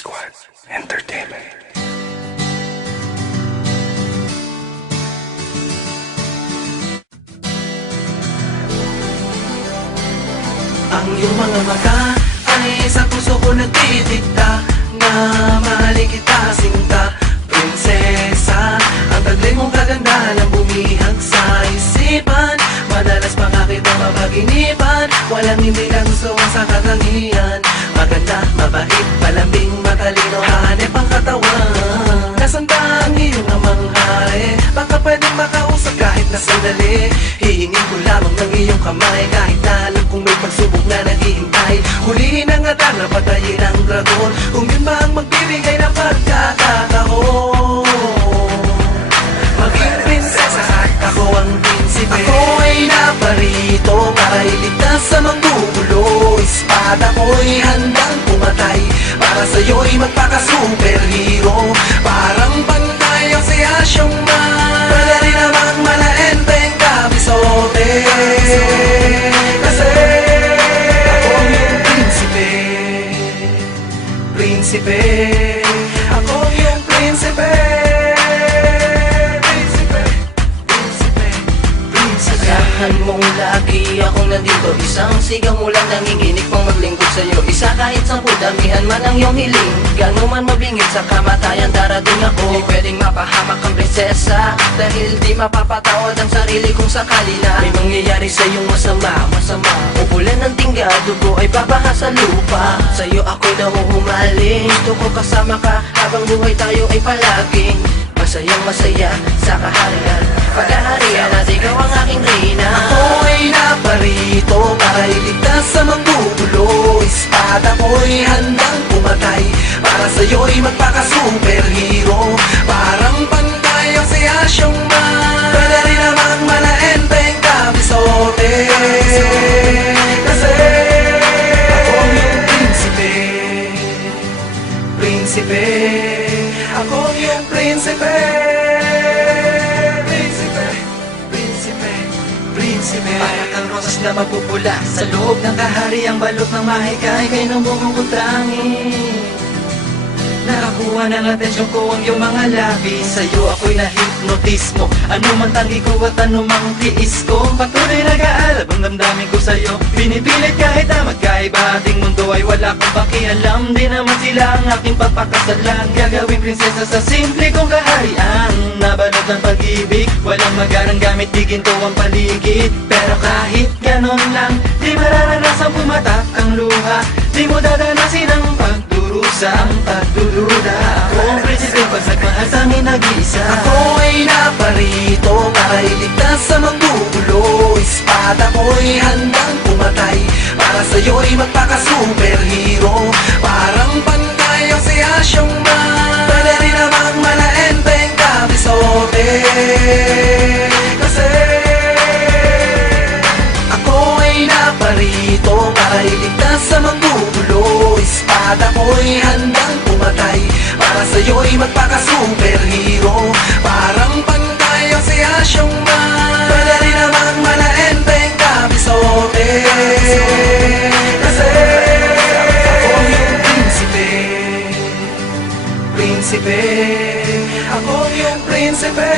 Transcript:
Squad Entertainment. Ang iyong mga mata ay sa puso ko nagtitikta na mahalin kita sinta, prinsesa. Ang taglay mong kagandahan ang bumihag sa isipan. Madalas pa nga kitang mapaginipan, walang hindi na gusto ang sa katangian. Maganda, mabait, palambing, matalino, hanep ang katawan. Nasaan ba ang iyong amanghay? Baka pwedeng makausap kahit na sandali. Hihingin ko lamang ng iyong kamay, kahit na alam kong may pagsubok na naghihintay. Hulihin ang atang na patayin ang dragon, kung yun ba ang magbibigay ng pagkakataon. Maging prinsesa at ako ang prinsipe. Ako ay naparito para iligtas sa manggugulo. Espada ko'y handang pumatay, para sa'yo'y magpaka-superhero. Parang pantay ang si Asyong Man, pwede rin namang malaenteng kabisote. Kasi ako yung prinsipe, prinsipe. Ako yung prinsipe, prinsipe, prinsipe, prinsipe. Asahan mong lagi akong nandito, isang sigaw mo lang nanginginig pang maglingkod sa'yo. Isa kahit 10, damihan man ang iyong hiling. Gano'n man mabingit sa kamatayan, darating ako. Di pwedeng mapahamak ang prinsesa, dahil di mapapatawad ang sarili kong sakali na may mangyayari sa iyong masama. Upulan ng tingga, dugo ay babaha sa lupa. Sa'yo ako'y nahuhumaling, gusto ko kasama ka habang buhay tayo ay palaging masayang masaya sa kaharian. Paghaharian at ikaw ang aking reyna. Ako ay naparito para iligtas sa manggugulo. Espada ko'y handang pumatay, para sa'yo'y magpaka-superhero. Parang pantay ang si Asyong Man, pwede rin namang malaenteng kabisote. Kasi ako yung prinsipe, prinsipe. Ako yung prinsipe, prinsipe, prinsipe, prinsipe. Para kang rosas na mapupula sa loob ng kahariang balot ng mahikay, kay nang bumubutangin. Nakakuha ng atensyon ko ang iyong mga labi. Sa'yo ako'y na-hypnotismo, ano man tangi ko at ano mang tiis ko. Patuloy nag-aalab ang damdamin ko sa'yo. Pinipilit kahit na magkaiba ating mundo ay wala kong pakialam. Di naman sila ang aking papakasalan. Gagawing prinsesa sa simple kong kaharian. Nabalot ng pag-ibig, walang magarang gamit, di ginto ang paligid. Pero kahit ganon lang, di mararanasan pumatak ang luha. Di mo dadanasin ang pagdurusang pagdududa. Ako ang prinsipe, pag nagmahal sa'min nag-iisa. Ako ay naparito para iligtas sa manggugulo. Espada ko'y handang pumatay, para sa'yo'y magpaka-superhero. Parang pantay ang si Asyong Man, pwede rin namang malaenteng kabisote. Kasi ako ay naparito para iligtas sa manggugulo. Espada ko'y handang pumatay, para sa'yo'y magpaka-superhero. Parang pantay ang si Asyong Man, pwede rin namang malaenteng kabisote. Kasi ako yung prinsipe, prinsipe. Ako yung prinsipe.